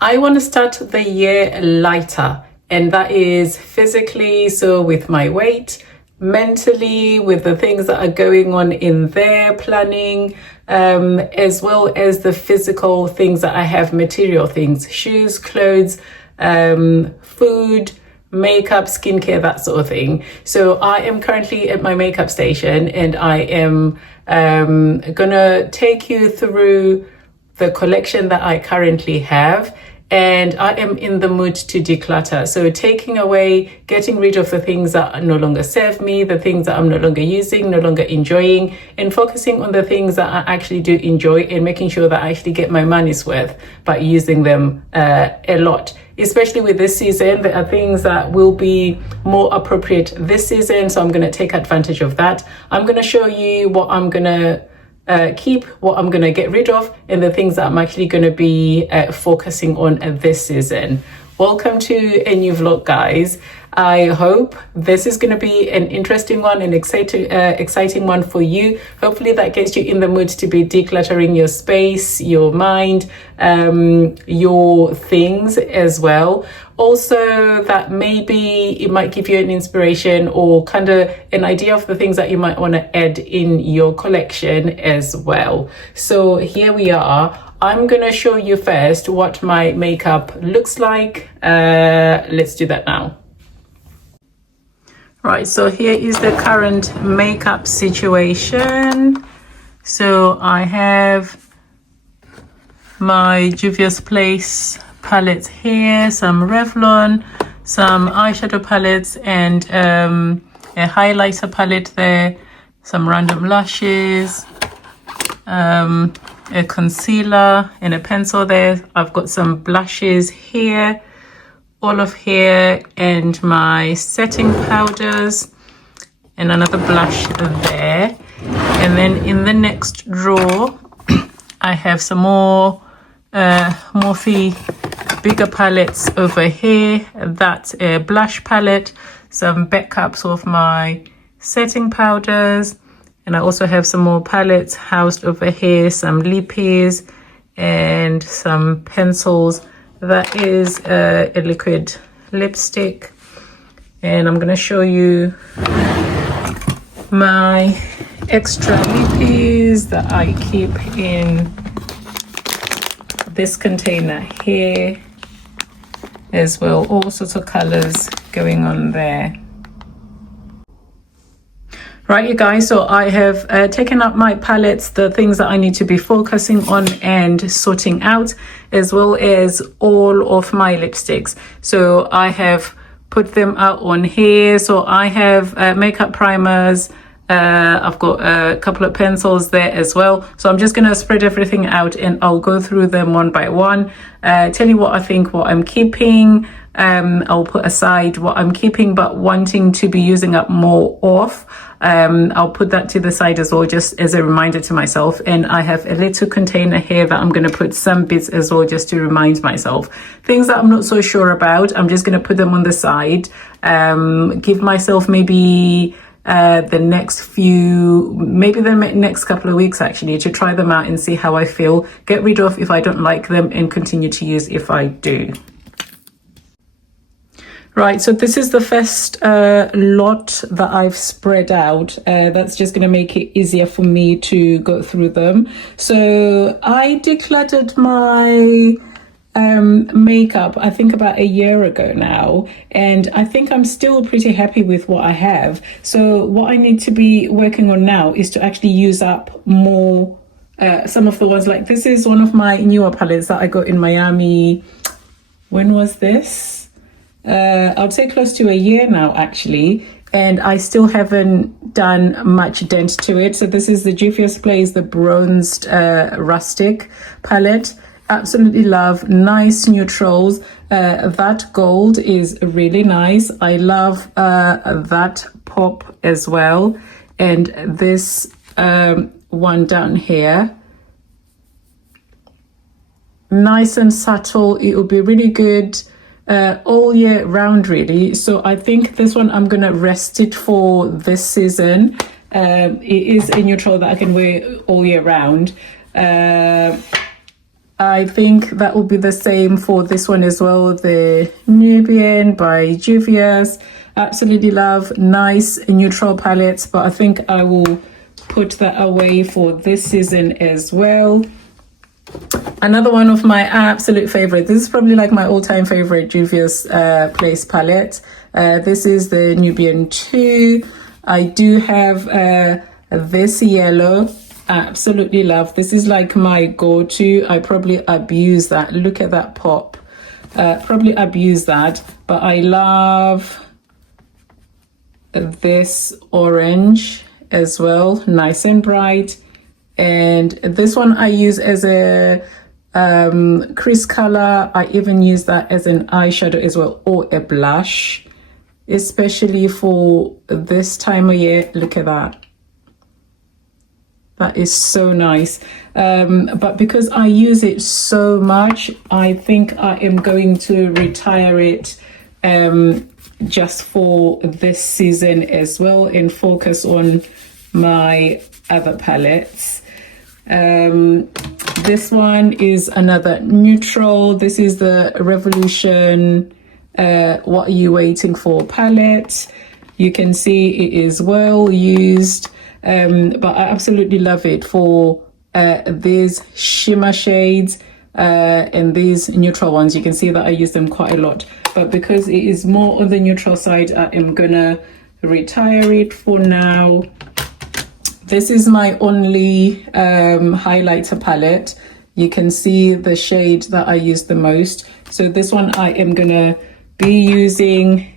I want to start the year lighter, and that is physically, so with my weight, mentally, with the things that are going on in there, planning, as well as the physical things that I have, material things, shoes, clothes, food, makeup, skincare, that sort of thing. So I am currently at my makeup station, and I am gonna take you through the collection that I currently have, and I am in the mood to declutter. So taking away, getting rid of the things that no longer serve me, the things that I'm no longer using, no longer enjoying, and focusing on the things that I actually do enjoy, and making sure that I actually get my money's worth by using them a lot. Especially with this season, there are things that will be more appropriate this season, so I'm going to take advantage of that. I'm going to show you what I'm going to keep, what I'm going to get rid of, and the things that I'm actually going to be focusing on this season. Welcome to a new vlog, guys. I hope this is going to be an interesting one, an exciting one for you. Hopefully that gets you in the mood to be decluttering your space, your mind, your things as well. Also, that maybe it might give you an inspiration or kind of an idea of the things that you might want to add in your collection as well. So here we are. I'm going to show you first what my makeup looks like. Let's do that now. Right, so here is the current makeup situation. So I have my Juvia's Place palettes here, some Revlon, some eyeshadow palettes, and a highlighter palette there, some random lashes, a concealer and a pencil there. I've got some blushes here, olive here, and my setting powders, and another blush there. And then in the next drawer I have some more Morphe bigger palettes over here. That's a blush palette, some backups of my setting powders, and I also have some more palettes housed over here, some lippies and some pencils. That is a liquid lipstick, and I'm going to show you my extra lippies that I keep in this container here as well. All sorts of colors going on there. Right, you guys, so I have taken up my palettes, the things that I need to be focusing on and sorting out, as well as all of my lipsticks. So I have put them out on here. So I have makeup primers. I've got a couple of pencils there as well. So I'm just going to spread everything out, and I'll go through them one by one. Tell you what I think, what I'm keeping. I'll put aside what I'm keeping but wanting to be using up more of. I'll put that to the side as well, just as a reminder to myself. And I have a little container here that I'm going to put some bits as well, just to remind myself. Things that I'm not so sure about, I'm just going to put them on the side. Give myself maybe the next couple of weeks actually, to try them out and see how I feel. Get rid of if I don't like them, and continue to use if I do. Right, so this is the first lot that I've spread out. That's just going to make it easier for me to go through them. So I decluttered my makeup, I think about a year ago now, and I think I'm still pretty happy with what I have. So what I need to be working on now is to actually use up more, some of the ones, like this is one of my newer palettes that I got in Miami. When was this? I'd say close to a year now actually, and I still haven't done much dent to it. So this is the Juvia's Place, the bronzed rustic palette. Absolutely love, nice neutrals. That gold is really nice. I love that pop as well, and this one down here, nice and subtle. It will be really good all year round really. So I think this one I'm gonna rest it for this season. It is a neutral that I can wear all year round. I think that will be the same for this one as well, the Nubian by Juvia's. Absolutely love nice neutral palettes, but I think I will put that away for this season as well. Another one of my absolute favorite, this is probably like my all-time favorite Juvia's Place palette. This is the Nubian 2. I do have this yellow. Absolutely love. This is like my go-to. I probably abuse that. Look at that pop. Probably abuse that, but I love this orange as well, nice and bright. And this one I use as a crease color. I even use that as an eyeshadow as well, or a blush, especially for this time of year. Look at that. That is so nice. But because I use it so much, I think I am going to retire it just for this season as well and focus on my other palettes. This one is another neutral. This is the Revolution What Are You Waiting For palette. You can see it is well used, but I absolutely love it for these shimmer shades and these neutral ones. You can see that I use them quite a lot, but because it is more on the neutral side, I am gonna retire it for now. This is my only highlighter palette. You can see the shade that I use the most. So this one I am gonna be using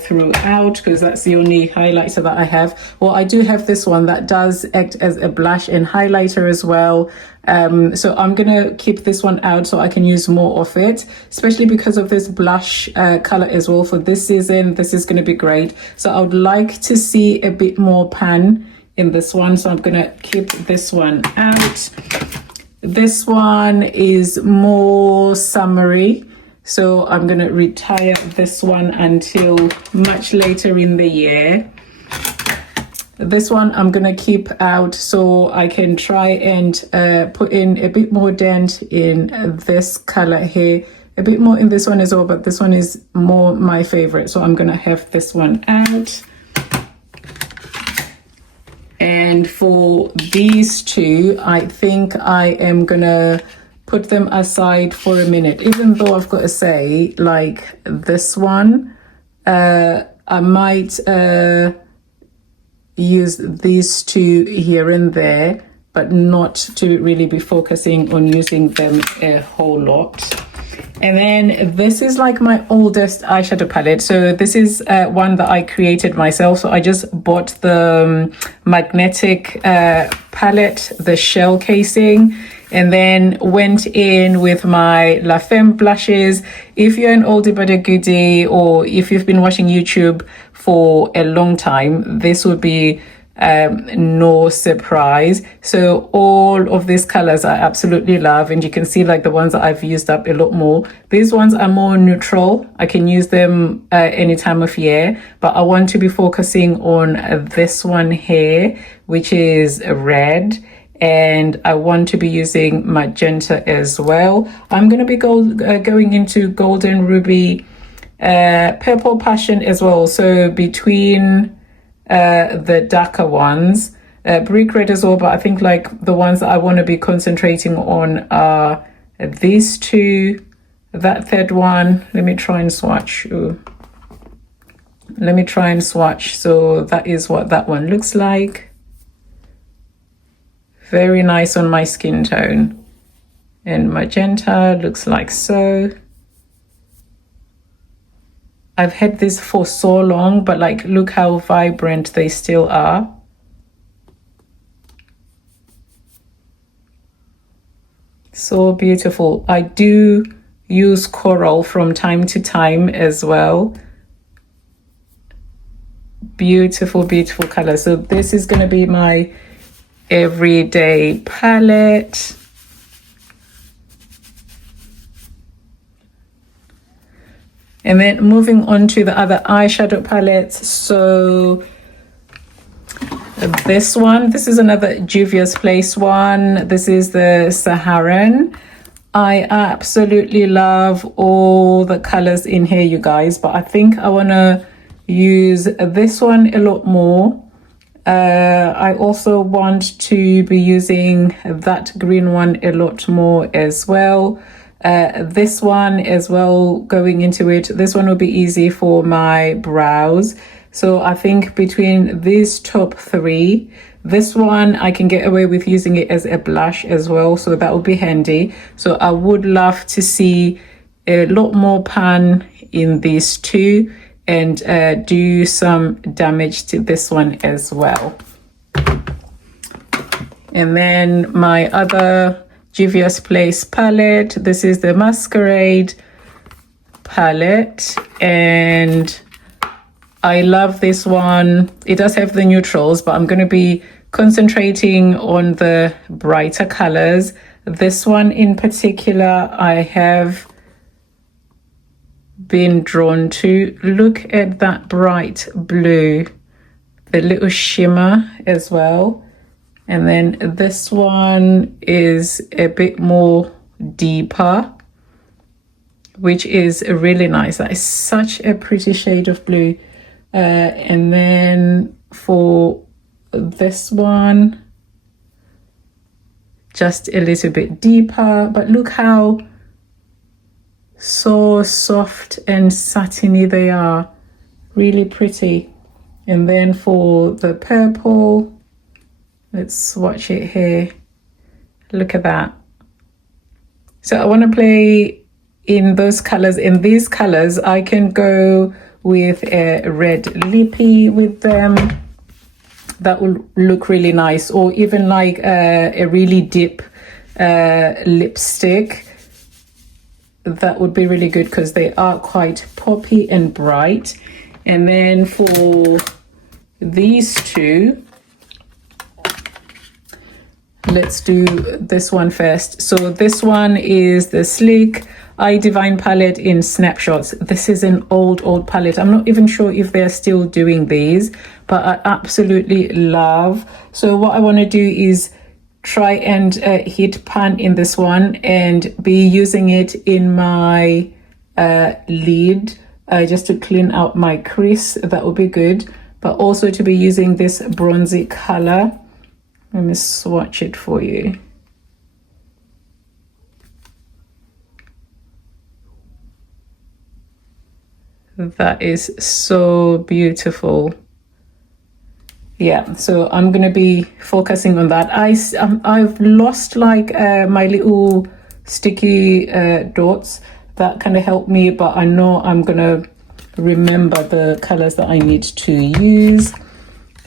throughout because that's the only highlighter that I have. Well, I do have this one that does act as a blush and highlighter as well. So I'm gonna keep this one out so I can use more of it, especially because of this blush color as well for this season. This is gonna be great. So I would like to see a bit more pan in this one, so I'm gonna keep this one out. This one is more summery, so I'm gonna retire this one until much later in the year. This one I'm gonna keep out so I can try and put in a bit more dent in this color here, a bit more in this one as well, but this one is more my favorite, so I'm gonna have this one out. And for these two, I think I am gonna put them aside for a minute, even though I've got to say, like this one, I might use these two here and there, but not to really be focusing on using them a whole lot. And then this is like my oldest eyeshadow palette. So this is one that I created myself. So I just bought the magnetic palette, the shell casing, and then went in with my La Femme blushes. If you're an oldie but a goodie, or if you've been watching YouTube for a long time, this would be no surprise. So all of these colors I absolutely love, and you can see like the ones that I've used up a lot more. These ones are more neutral. I can use them any time of year, but I want to be focusing on this one here, which is red, and I want to be using magenta as well. I'm going to be going into Golden Ruby, Purple Passion as well. So between the darker ones, Brick Red as well, but I think like the ones that I want to be concentrating on are these two, that third one. Let me try and swatch. Ooh. Let me try and swatch. So that is what that one looks like. Very nice on my skin tone. And magenta looks like so. I've had this for so long, but like look how vibrant they still are. So beautiful. I do use coral from time to time as well. Beautiful, beautiful color. So this is going to be my everyday palette. And then moving on to the other eyeshadow palettes. So this is another Juvia's Place one. This is the Saharan. I absolutely love all the colors in here, you guys, but I think I want to use this one a lot more. I also want to be using that green one a lot more as well. This one as well, going into it, this one will be easy for my brows. So I think between these top three, this one I can get away with using it as a blush as well, so that would be handy. So I would love to see a lot more pan in these two, and do some damage to this one as well. And then my other Juvia's Place palette, this is the Masquerade palette, and I love this one. It does have the neutrals, but I'm going to be concentrating on the brighter colors. This one in particular, I have been drawn to. Look at that bright blue, the little shimmer as well. And then this one is a bit more deeper, which is really nice. That is such a pretty shade of blue. And then for this one, just a little bit deeper, but look how so soft and satiny they are. Really pretty. And then for the purple, let's swatch it here. Look at that. So I want to play in those colors. In these colors, I can go with a red lippy with them. That will look really nice. Or even like a really deep lipstick. That would be really good because they are quite poppy and bright. And then for these two, let's do this one first. So this one is the Sleek Eye Divine palette in Snapshots. This is an old palette. I'm not even sure if they're still doing these, but I absolutely love. So what I want to do is try and hit pan in this one and be using it in my lid just to clean out my crease. That would be good. But also to be using this bronzy color. Let me swatch it for you. That is so beautiful. Yeah, so I'm gonna be focusing on that. I've lost like my little sticky dots that kind of help me, but I know I'm gonna remember the colors that I need to use.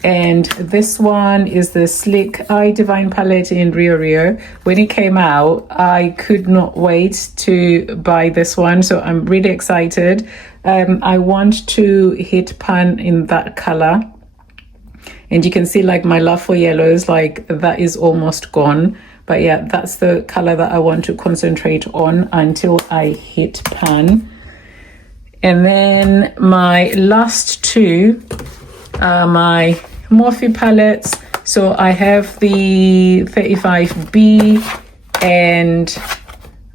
And this one is the Sleek Eye Divine palette in Rio Rio. When it came out, I could not wait to buy this one, so I'm really excited. I want to hit pan in that color. And you can see like my love for yellows, like that is almost gone. But yeah, that's the color that I want to concentrate on until I hit pan. And then my last two are my Morphe palettes. So I have the 35B and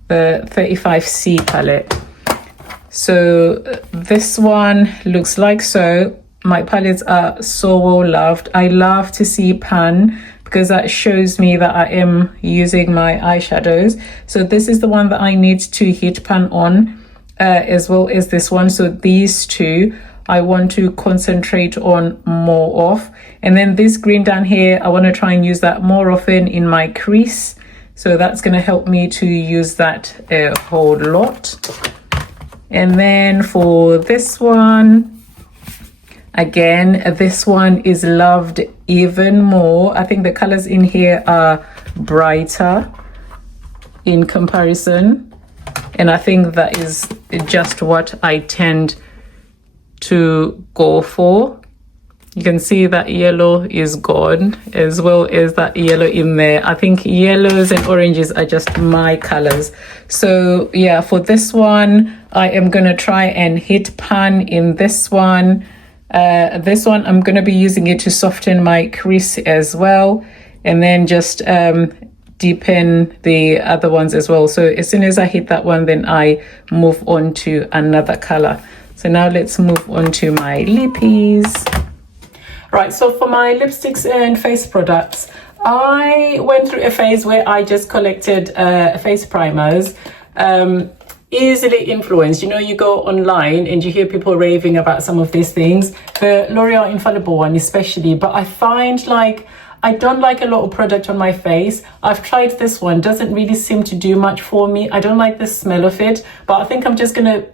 the 35C palette. So this one looks like so. My palettes are so well loved. I love to see pan because that shows me that I am using my eyeshadows. So this is the one that I need to hit pan on, as well as this one. So these two I want to concentrate on more of. And then this green down here, I want to try and use that more often in my crease. So that's going to help me to use that a whole lot. And then for this one, again, this one is loved even more. I think the colors in here are brighter in comparison. And I think that is just what I tend to go for. You can see that yellow is gone, as well as that yellow in there. I think yellows and oranges are just my colors. So yeah, for this one, I am gonna try and hit pan in this one. This one, I'm gonna be using it to soften my crease as well. And then just deepen the other ones as well. So as soon as I hit that one, then I move on to another color. So now let's move on to my lippies. Right, so for my lipsticks and face products, I went through a phase where I just collected face primers. Easily influenced. You know, you go online and you hear people raving about some of these things, the L'Oreal Infallible one especially, but I find like I don't like a lot of product on my face. I've tried this one, doesn't really seem to do much for me. I don't like the smell of it, but I think I'm just gonna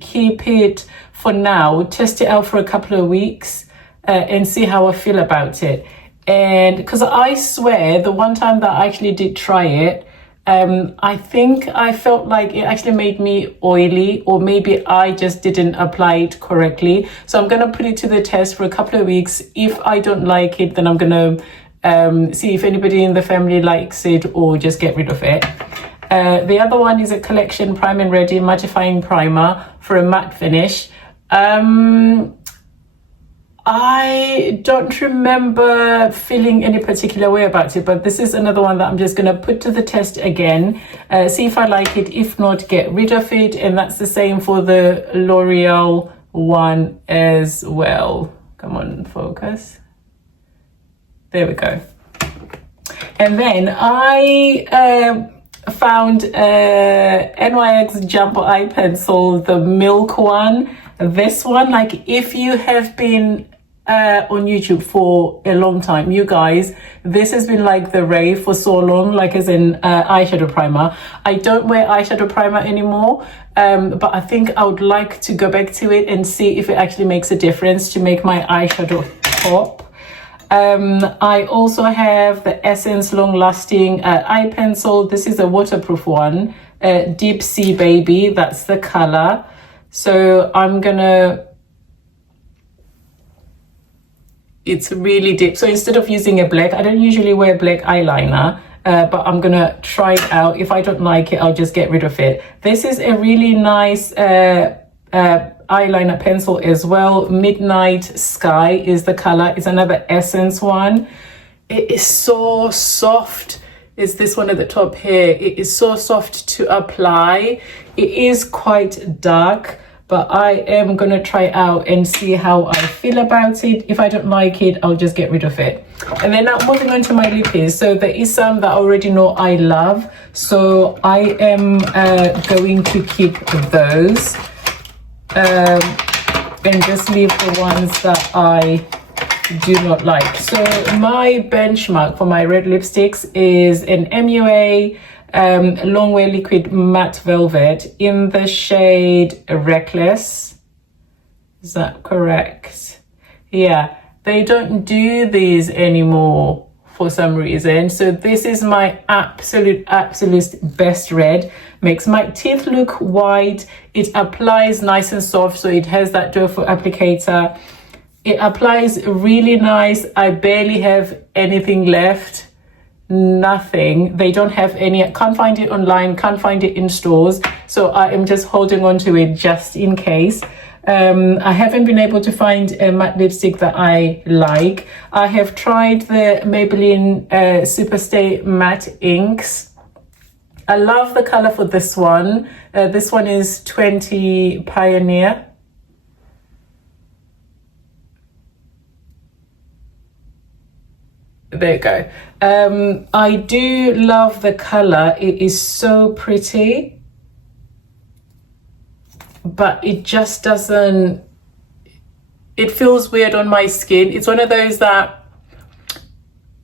keep it for now, test it out for a couple of weeks and see how I feel about it. And because I swear the one time that I actually did try it, I think I felt like it actually made me oily, or maybe I just didn't apply it correctly. So I'm going to put it to the test for a couple of weeks. If I don't like it, then I'm going to see if anybody in the family likes it or just get rid of it. The other one is a Collection Prime and Ready Mattifying Primer for a matte finish. I don't remember feeling any particular way about it, but this is another one that I'm just going to put to the test again, see if I like it. If not, get rid of it. And that's the same for the L'Oreal one as well. Come on, focus. There we go. And then I found NYX Jumbo Eye Pencil, the milk one. This one, like if you have been on YouTube for a long time, you guys, this has been like the rave for so long, like as in eyeshadow primer. I don't wear eyeshadow primer anymore, but I think I would like to go back to it and see if it actually makes a difference to make my eyeshadow pop. I also have the Essence Long Lasting Eye Pencil. This is a waterproof one, Deep Sea Baby, that's the color. So I'm gonna, it's really deep. So instead of using a black, I don't usually wear black eyeliner, but I'm gonna try it out. If I don't like it, I'll just get rid of it. This is a really nice eyeliner pencil as well. Midnight Sky is the color. It's another Essence one. It is so soft. It's this one at the top here. It is so soft to apply. It is quite dark, but I am gonna try it out and see how I feel about it. If I don't like it, I'll just get rid of it. And then now moving on to my lippies. So there is some that I already know I love, so I am going to keep those and just leave the ones that I do not like. So my benchmark for my red lipsticks is an MUA Longwear Liquid Matte Velvet in the shade Reckless. Is that correct? Yeah, they don't do these anymore for some reason. So this is my absolute best red. Makes my teeth look white. It applies nice and soft, so it has that doe foot applicator. It applies really nice. I barely have anything left. Nothing. They don't have any. I can't find it online, can't find it in stores. So I am just holding on to it just in case. I haven't been able to find a matte lipstick that I like. I have tried the Maybelline Superstay Matte Inks. I love the color for this one. This one is 20 Pioneer. There you go. I do love the color. It is so pretty, but it just doesn't, it feels weird on my skin. It's one of those that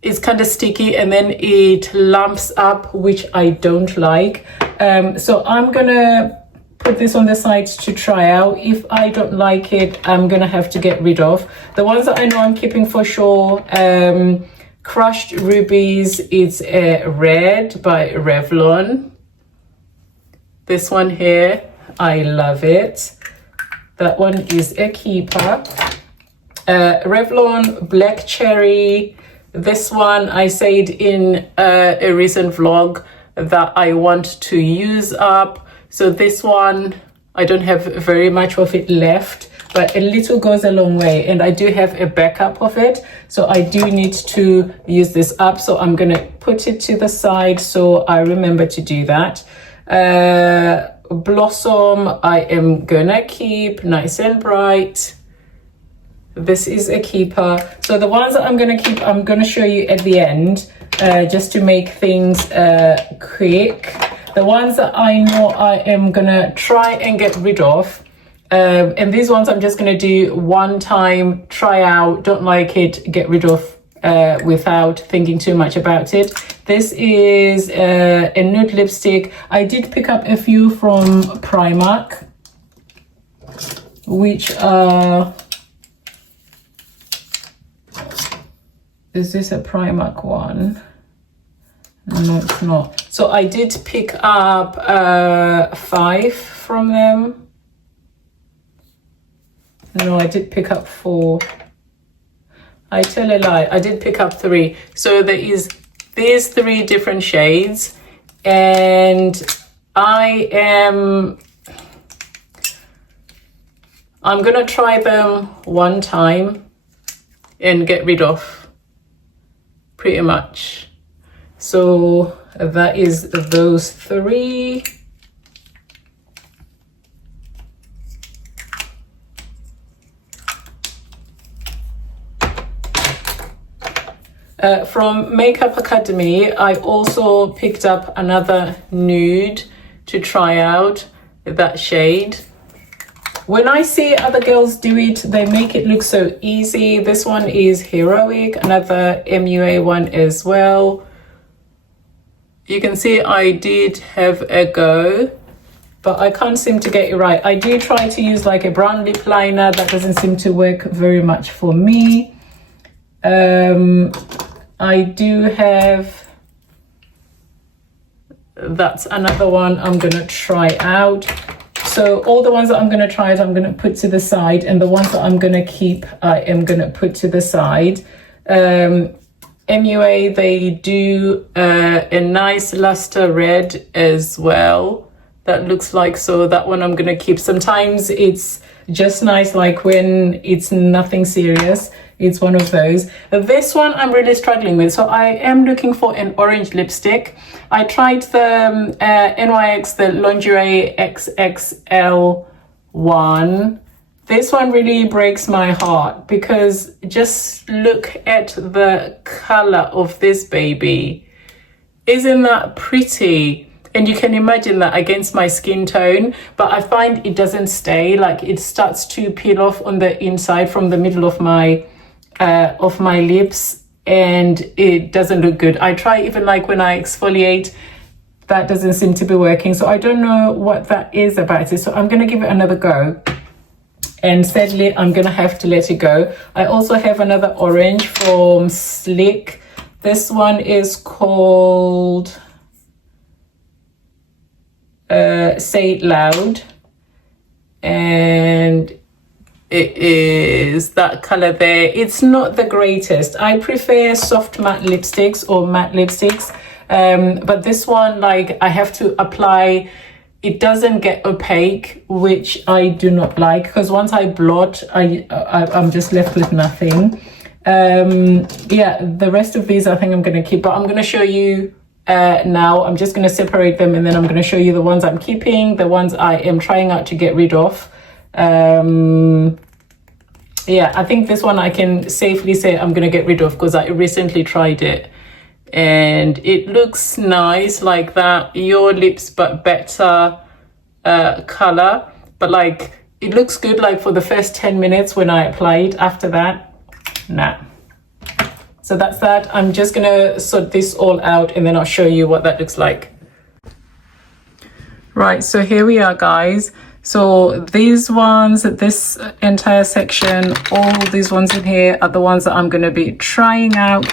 is kind of sticky and then it lumps up, which I don't like. So I'm gonna put this on the side to try out. If I don't like it, I'm gonna have to get rid of. The ones that I know I'm keeping for sure, Crushed Rubies, it's a red by Revlon. This one here, I love it. That one is a keeper. Revlon Black Cherry. This one, I said in a recent vlog that I want to use up. So this one, I don't have very much of it left. but a little goes a long way, and I do have a backup of it, so I do need to use this up. So I'm gonna put it to the side so I remember to do that. Blossom I am gonna keep nice and bright. This is a keeper. So the ones that I'm gonna keep, I'm gonna show you at the end, just to make things quick. The ones that I know I am gonna try and get rid of, and these ones I'm just gonna do one time, try out, don't like it, get rid of without thinking too much about it. This is a nude lipstick. I did pick up a few from Primark, which are, is this a Primark one? No, it's not. So I did pick up 5 from them. No, I did pick up 4. I tell a lie, I did pick up 3. So there is these 3 different shades, and I'm gonna try them one time and get rid of, pretty much. So that is those 3. From Makeup Academy, I also picked up another nude to try out, that shade. When I see other girls do it, they make it look so easy. This one is Heroic, another MUA one as well. You can see I did have a go, but I can't seem to get it right. I do try to use like a brown lip liner. That doesn't seem to work very much for me. I do have, that's another one I'm gonna try out. So all the ones that I'm gonna try out, I'm gonna put to the side, and the ones that I'm gonna keep, I am gonna put to the side. MUA, they do a nice luster red as well. That looks like, so that one I'm gonna keep. Sometimes it's just nice, like when it's nothing serious. It's one of those. This one I'm really struggling with. So I am looking for an orange lipstick. I tried the NYX, the Lingerie XXL one. This one really breaks my heart, because just look at the color of this baby. Isn't that pretty? And you can imagine that against my skin tone, but I find it doesn't stay, like it starts to peel off on the inside from the middle of my lips, and it doesn't look good. I try even like when I exfoliate, that doesn't seem to be working. So I don't know what that is about it. So I'm gonna give it another go. And sadly, I'm gonna have to let it go. I also have another orange from Slick. This one is called Say It Loud, and it is that color there. It's not the greatest. I prefer soft matte lipsticks or matte lipsticks, but this one, like, I have to apply, it doesn't get opaque, which I do not like, because once I blot, I'm just left with nothing. Yeah, the rest of these I think I'm going to keep, but I'm going to show you now. I'm just going to separate them, and then I'm going to show you the ones I'm keeping, the ones I am trying out to get rid of. Yeah, I think this one I can safely say I'm going to get rid of, because I recently tried it and it looks nice like that. Your Lips But Better color, but like it looks good like for the first 10 minutes when I apply it. After that, nah. So that's that. I'm just gonna sort this all out, and then I'll show you what that looks like. Right, so here we are, guys. So these ones, this entire section, all these ones in here are the ones that I'm going to be trying out.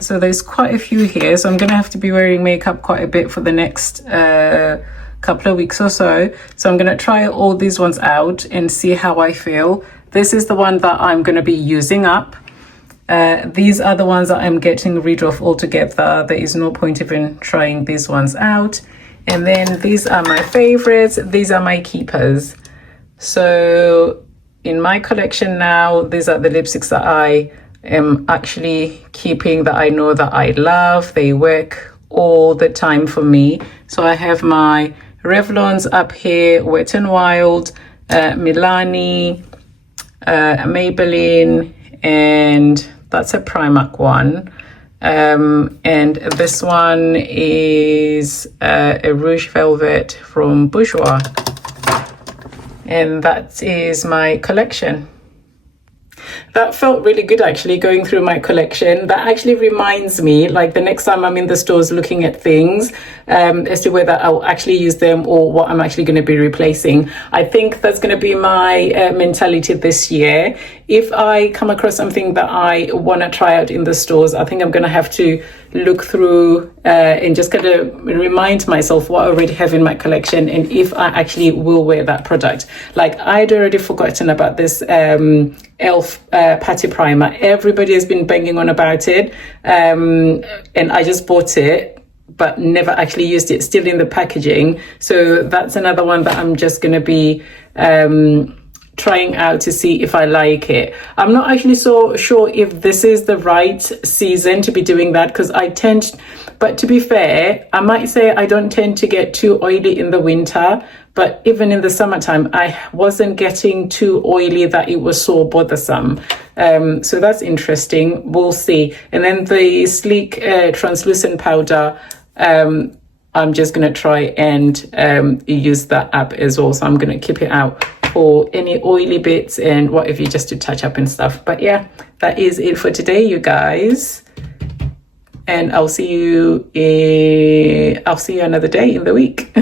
So there's quite a few here, so I'm going to have to be wearing makeup quite a bit for the next couple of weeks or so. So I'm going to try all these ones out and see how I feel. This is the one that I'm going to be using up. These are the ones that I'm getting rid of altogether. There is no point even trying these ones out. And then these are my favorites. These are my keepers. So in my collection now, these are the lipsticks that I am actually keeping, that I know that I love. They work all the time for me. So I have my Revlons up here, Wet n Wild, Milani, Maybelline, and that's a Primark one. And this one is a Rouge Velvet from Bourjois. And that is my collection. That felt really good, actually, going through my collection. That actually reminds me, like, the next time I'm in the stores looking at things, as to whether I'll actually use them or what I'm actually going to be replacing. I think that's going to be my mentality this year. If I come across something that I want to try out in the stores, I think I'm going to have to look through and just kind of remind myself what I already have in my collection and if I actually will wear that product. Like, I'd already forgotten about this e.l.f. Patty Primer. Everybody has been banging on about it, and I just bought it but never actually used it, still in the packaging. So that's another one that I'm just going to be trying out to see if I like it. I'm not actually so sure if this is the right season to be doing that, because but to be fair, I might say I don't tend to get too oily in the winter, but even in the summertime, I wasn't getting too oily that it was so bothersome. So that's interesting. We'll see. And then the Sleek translucent powder, I'm just going to try and use that up as well. So I'm going to keep it out for any oily bits and whatever, just to touch up and stuff. But yeah, that is it for today, you guys. And I'll see you another day in the week.